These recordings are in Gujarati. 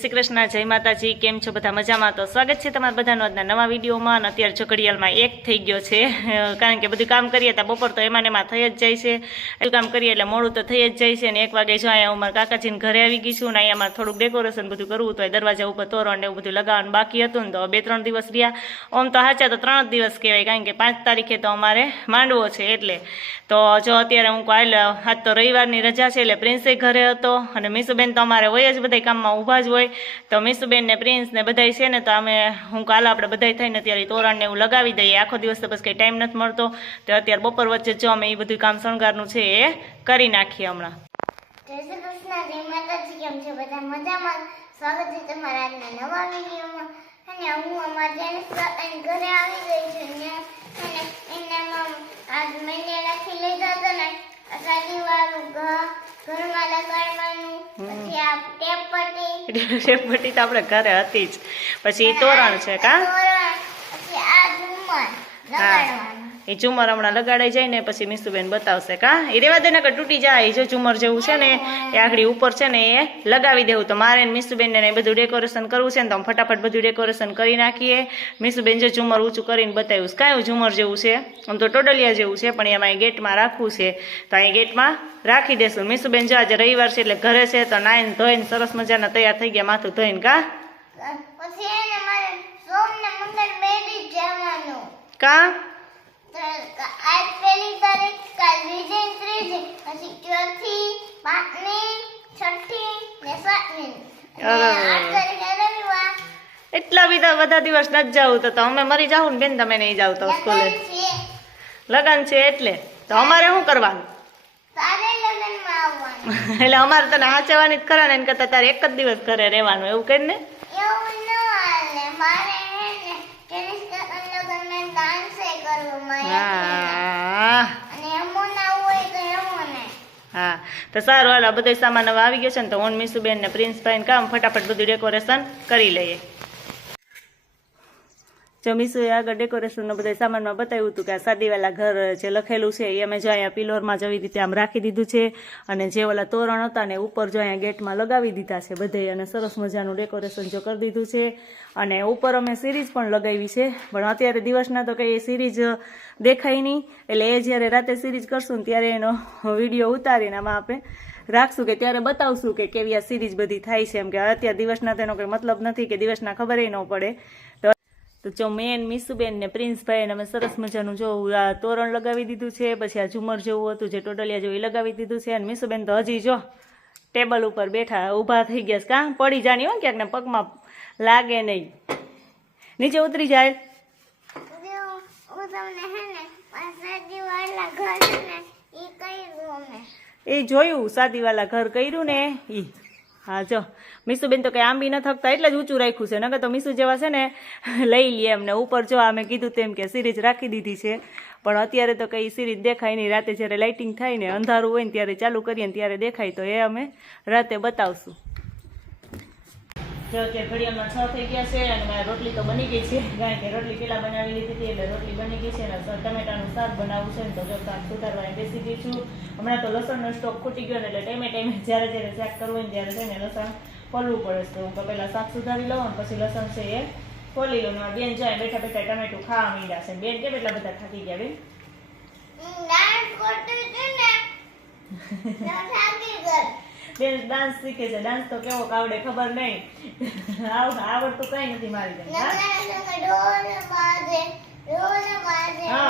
શ્રી કૃષ્ણ, જય માતાજી, કેમ છો બધા મજામાં? તો સ્વાગત છે તમારા બધાનો આજના નવા વિડીયોમાં. અને અત્યારે ઝઘડિયાલમાં એક થઈ ગયો છે. કારણ કે બધું કામ કરીએ ત્યાં બપોર તો એમાં એમાં થઈ જ જાય છે. એટલું કામ કરીએ એટલે મોડું તો થઈ જ જાય છે. અને એક વાગે જો અહીંયા હું મારા કાકાજીને ઘરે આવી ગઈ છું ને અહીંયા મારે થોડુંક ડેકોરેશન બધું કરવું હતું. દરવાજા ઉપર તોરણ ને એવું બધું લગાવવાનું બાકી હતું ને તો બે ત્રણ દિવસ રહ્યા. આમ તો સાચા તો ત્રણ જ દિવસ કહેવાય, કારણ કે પાંચ તારીખે તો અમારે માંડવો છે એટલે. તો જો અત્યારે હું કાલે, આજ તો રવિવારની રજા છે એટલે પ્રિન્સે ઘરે હતો. અને મીસુબેન તો અમારે હોય જ બધા કામમાં ઊભા જ હોય તો મીસુબેન ને પ્રિન્સ ને બધાય છે ને, તો અમે, હું કાલે આપણે બધાય થઈને અત્યારે તોરણ ને એવું લગાવી દઈએ. આખો દિવસ તો બસ કંઈ ટાઈમ નથી મળતો. તો અત્યારે બપોર વચ્ચે જો અમે એ બધું કામ શણગારનું છે એ કરી નાખીએ હમણાં. સ્વાગત છે તમારા નવા વિડીયોમાં. ઘર ઘરમાં લગાડવાનું પછી તો આપણે ઘરે હતી જ. પછી તોરણ છે કા? તોરણ, પછી આ ઝુમ્મર લગાડવાનું એ ઝુમર હમણાં લગાડાઈ જાય ને પછી મીસુબેન બતાવશે કા એ રેવા દે ને કે તૂટી જાય જો ઝુમર જેવું છે ને એ આગળ ઉપર છે ને એ લગાવી દેવું. તો મારે ને મીસુબેન ને એ બધું ડેકોરેશન કરવું છે ને તો અમે ફટાફટ બધું ડેકોરેશન કરી નાખીએ. મીસુબેન જે ઝુમર ઊંચું કરીને બતાવ્યું કાંઈ ઝુમર જેવું છે? આમ તો ટોડલિયા જેવું છે પણ એમાં એ ગેટમાં રાખવું છે. તો અહીં ગેટમાં રાખી દેશું. મીસુબેન જો આજે રવિવાર છે એટલે ઘરે છે તો નાઈને ધોઈને સરસ મજાના તૈયાર થઈ ગયા માથું ધોઈને કા? કા તો આજ પહેલી તારીખ કાલ બીજી ત્રીજી પછી ચોથી પાંચમી છઠ્ઠી ને સાતમી એટલા બધા બધા દિવસ નથી જવું તો અમે મરી જાવ ને બેન તમે નહીં જાવ તો સ્કૂલે. લગન છે એટલે. તો અમારે શું કરવાનું? એટલે અમારે તને હાચવાની જ કરે ને એને કરતા તારે એક જ દિવસ ઘરે રહેવાનું એવું કરી ને? એવું ન હાલે મારે હે ને ટેનિસ કાકાના લગનમાં ડાન્સે કરવું મારે હા અને એમો ના હોય તો એમો ને હા તો સારું, હાલો બધો સામાન હવે આવી ગયો છે ને તો હું મીસુબેન ને પ્રિન્સભાઈ કામ ફટાફટ બધું ડેકોરેશન કરી લઈએ. જો એ આગળ ડેકોરેશનનો બધા સામાનમાં બતાવ્યું હતું કે આ સાદીવાલા ઘર જે લખેલું છે, એ અમે જો અહીંયા પિલોરમાં જેવી રીતે આમ રાખી દીધું છે અને જે ઓલા તોરણ હતા ને ઉપર જો અહીંયા ગેટમાં લગાવી દીધા છે બધે અને સરસ મજાનું ડેકોરેશન જો કરી દીધું છે અને ઉપર અમે સિરીઝ પણ લગાવી છે. પણ અત્યારે દિવસના તો કંઈ એ સિરીઝ દેખાય નહીં, એટલે એ જ્યારે રાતે સિરીઝ કરશું ને ત્યારે એનો વીડિયો ઉતારીને આમાં આપણે રાખશું કે ત્યારે બતાવશું કે કેવી આ સિરીઝ બધી થાય છે. એમ કે અત્યારે દિવસના તેનો કંઈ મતલબ નથી કે દિવસના ખબર ન પડે. તો તો જો મેન મીસુબેન ને પ્રિન્સભાઈ ને અમે સરસ મજાનું જો આ તોરણ લગાવી દીધું છે પછી આ ઝુમર જેવું હતું જે ટોટલિયા જેવું એ લગાવી દીધું છે અને મીસુબેન તો હજી જો ટેબલ ઉપર બેઠા ઊભા થઈ ગયા કાં પડી જાણી હોય ક્યાંક ને પગમાં લાગે નહીં. નીચે ઉતરી જાય. એ જોયું સાદીવાલા ઘર કર્યું ને ઈ. હા, જો. મીસુબેન તો કંઈ આંબી ન થકતા એટલે જ ઊંચું રાખ્યું છે. નકર તો મીસુ જેવા છે ને, લઈ લે એમને. ઉપર જો અમે કીધું તેમ કે સિરીઝ રાખી દીધી છે. પણ અત્યારે તો કંઈ સિરીઝ દેખાય નહીં. રાતે જ્યારે લાઇટિંગ થાય ને, અંધારું હોય ને ત્યારે ચાલુ કરીએ ને ત્યારે દેખાય. તો એ અમે રાતે બતાવશું. જો કે ઘડિયાળમાં છ થઈ ગયા છે અને મારી રોટલી તો બની ગઈ છે. કારણ કે રોટલી પેલા બનાવી લીધી હતી એટલે રોટલી બની ગઈ છે અને ટમેટાનું શાક બનાવવું છે ને તો જો શાક સુધારવાની બેસી ગઈ છું. હમણાં તો લસણનો સ્ટોક ખૂટી ગયો ને એટલે ટાઈમે ટાઈમે જ્યારે જ્યારે શાક કરવું હોય ને ત્યારે છે ને લસણ ફોલવું પડે છે. તો પહેલાં શાક સુધારી લઉં અને પછી લસણ છે એ ફોલી લઉં. બેન જાય, બેઠા બેઠા ટમેટું ખાવા માંડ્યા છે. બેન કેમ એટલા બધા થાકી ગયા બેન? ના બેન ડાન્સ શીખે છે. ડાન્સ તો કેવો આવડે, ખબર નહીં. આવ- આવડતું કઈ નથી મારી બેન, હા?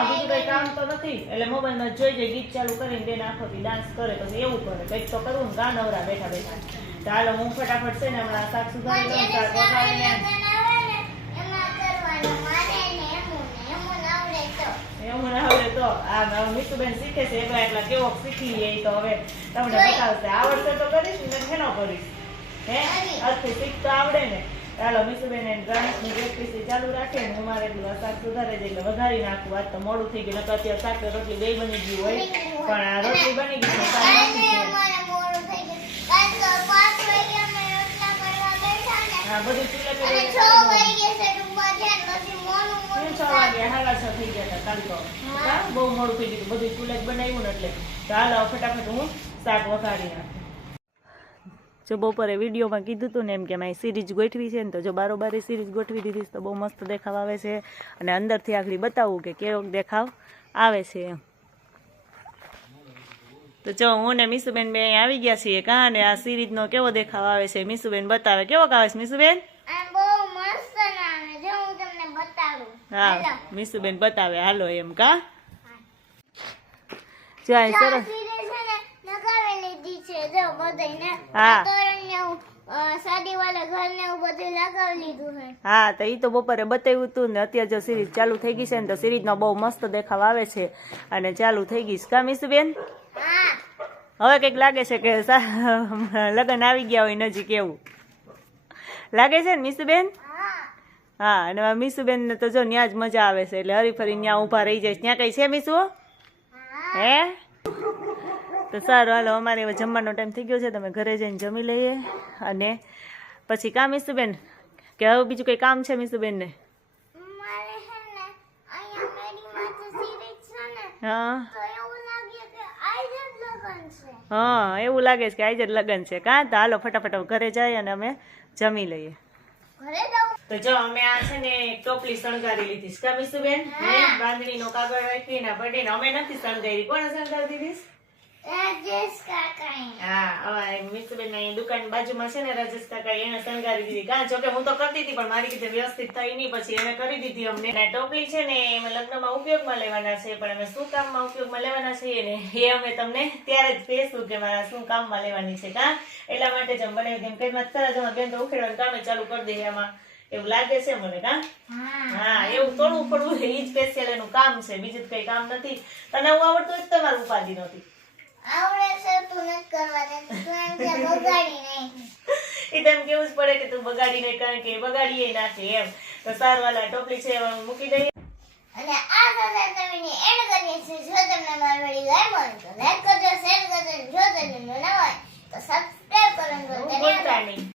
બાજે કઈ કામ તો નથી. એટલે મોબાઈલમાં જોઈ જાય, ગીત ચાલુ કરીને બેન આખો ડાન્સ કરે, તો એવું કરે. કંઈક તો કરવું ને, ગા અવરા બેઠા બેઠા. ચાલો હું ફટાફટ છે ને હમણાં શાક સુધારી વઘારીને એવું ના આવડે તો આ મારું મીઠુબેન શીખે છે એકલા એકલા કેવો શીખી લે તો હવે. તમને બતાવશે આવડશે તો કરીશ ને કેનો કરીશ. હે? આજથી શીખતો આવડે ને. ચાલો મીઠુબેન એને ગણેશની પ્રેક્ટિસ ચાલુ રાખે ને હું મારે એટલું શાક સુધારે છે એટલે વધારી નાખું. વાત તો મોડું થઈ ગયું નકર અત્યારે શાક રોટલી બે બની ગયું હોય. પણ આ રોટલી બની ગઈ છે શાક બાકી છે હા બધું ચૂલે કરી છ વાગે છે ડૂબા છે પછી મોડું મોડું છ વાગે હાલા છ થઈ ગયા હતા કાલ તો. હા, બહુ મોડું થઈ ગયું બધું ચૂલે જ બનાવ્યું ને એટલે. તો હાલો ફટાફટ હું શાક વઘારી નાખું. જો બપોરે વિડીયોમાં કીધું હતું ને એમ કે મેં સિરીઝ ગોઠવી છે ને તો જો બારોબાર સિરીઝ ગોઠવી દીધી તો બહુ મસ્ત દેખાવ આવે છે. અને અંદરથી આગળ બતાવવું કે કેવો દેખાવ આવે છે એમ. તો જો હું ને મીસુબેન બે આવી ગયા છીએ કાં? અને આ સિરીઝનો કેવો દેખાવ આવે છે? મીસુબેન બતાવે. કેવો આવે છે મીસુબેન? હું મીસુબેન બતાવે. હાલો એમ કા? જો સરસ. ને હા. ને ને હા તો એ તો બપોરે બતાવ્યું હતું ને અત્યારે જો સિરીઝ ચાલુ થઈ ગઈ છે ને તો સિરીઝનો બહુ મસ્ત દેખાવ આવે છે. અને ચાલુ થઈ ગઈ છે. કા મીસુબેન? હવે કંઈક લાગે છે કે લગ્ન આવી ગયા હોય નજીક એવું. લાગે છે ને મીસુબેન? હા અને આ ને તો જો ત્યાં જ મજા આવે છે એટલે હરીફરી ત્યાં ઊભા રહી જાય ત્યાં કઈ છે મીસુ? હે? તો સારું હાલો અમારે હવે જમવાનો ટાઈમ થઈ ગયો છે તમે ઘરે જઈને જમી લઈએ. અને પછી કામ મીસુબેન? કે હવે બીજું કંઈ કામ છે મીસુબેનને? હા તો એવું લાગે કે આઈ જ લગન છે હા એવું લાગે છે કે આજે જ લગ્ન છે. કાં? તો હાલો ફટાફટ ઘરે જાય અને અમે જમી લઈએ. તો જો અમે આ છે ને ટોપલી શણગારી લીધી છે. કા બેન હે. બાંધણીનો કાગળ રાખીને બર્થડે અમે નથી શણગારી. કોણે શણગારી દીધી દુકાન બાજુમાં છે ને રાજેશ કાકા એને શણગારી દીધી. કાં જોકે હું તો કરતી હતી પણ મારી કીધે વ્યવસ્થિત થઈ નહીં. પછી એને કરી દીધી અમને. ટોપલી છે ને અમે લગ્નમાં ઉપયોગમાં લેવાના છે પણ અમે શું કામમાં ઉપયોગમાં લેવાના છીએ ને એ અમે તમને ત્યારે જ કહેશું કે મારા શું કામમાં લેવાની છે કાં? એટલા માટે જ અમે બનાવી દીધી કે જ બેન તો ઉખેડવાનું કામે ચાલુ કરી દઈએ એમાં એવું લાગે છે મને કા? હા. એવું થોડું પડવું એ જ સ્પેશિયલ એનું કામ છે. બીજું કઈ કામ નથી. તને હું આવડતું જ તમારું ઉપાધિ નહોતી. આવડે છે તું ન કરવા દે તું એમ કે બગાડી નહીં એ તેમ કેવું જ પડે કે તું બગાડી નહીં કારણ કે બગાડીએ નાખે એમ. તો સારું વાલા ટોપલી છે મૂકી દઈએ. અને આ સાથે તમે એન્ડ કરીએ છીએ જો તમને મારો વીડિયો ગમ્યો હોય તો લાઈક કરજો શેર કરજો જો તમને ન હોય તો સબસ્ક્રાઇબ કરવાનું ભૂલતા નહીં.